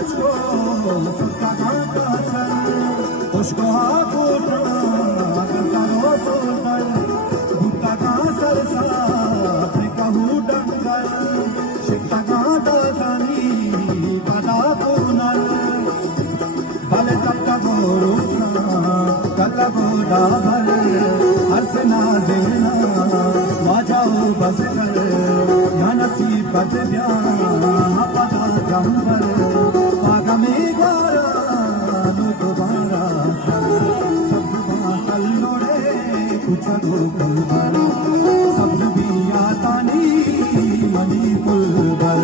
तुझको सुखा गाता चल उसको हाकूटा करो सोदल भूखा का सरसा कहू डंगल शिक्षा गाता सनी कदा पुनल भले तब का गोरू कल गोरा भले हंसना देना वाजाओ बस कर या नसीब बच गया पता जंगल पागा में गोरा लोग बारा सब बातल लोड़े कुछ दो कलबर सब भी यादानी मनी पुलबर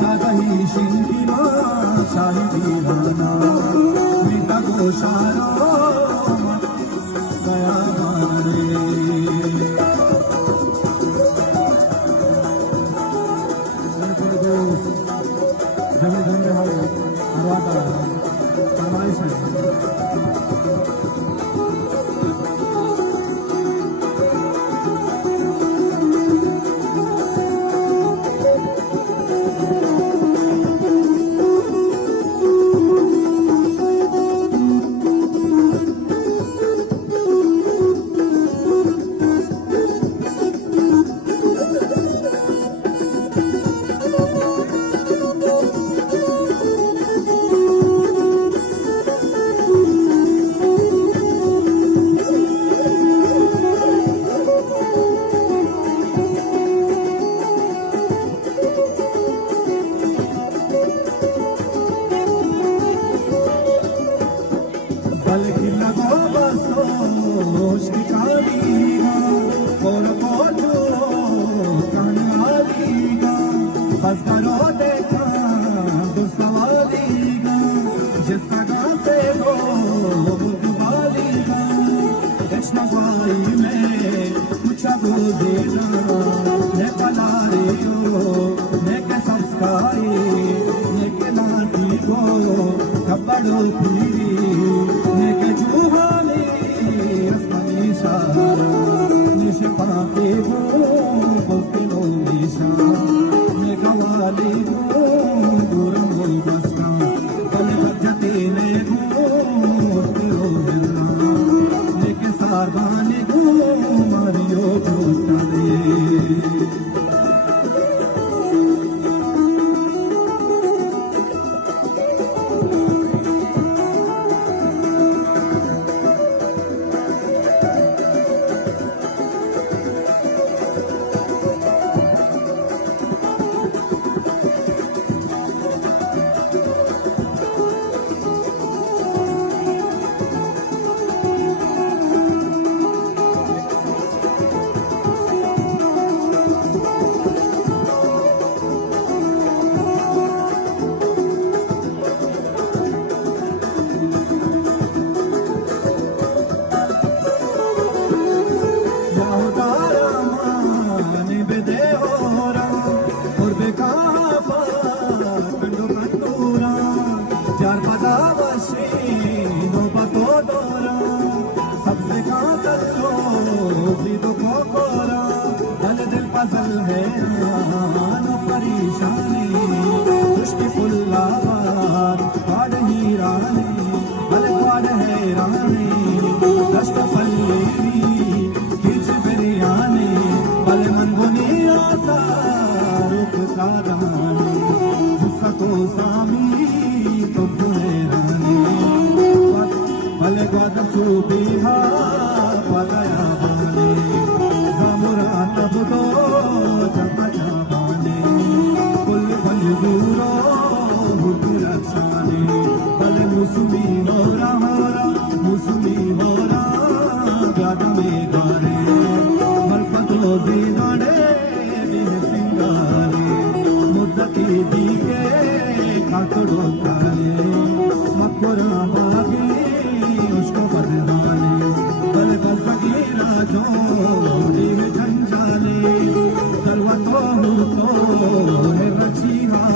शाही शिंदी माँ शाही दीवाना मीठा गोशारो गया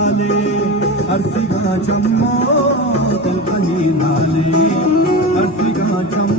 मारे अर्सी का चम्मो तल कहीं नाले अर्सी का चम्मो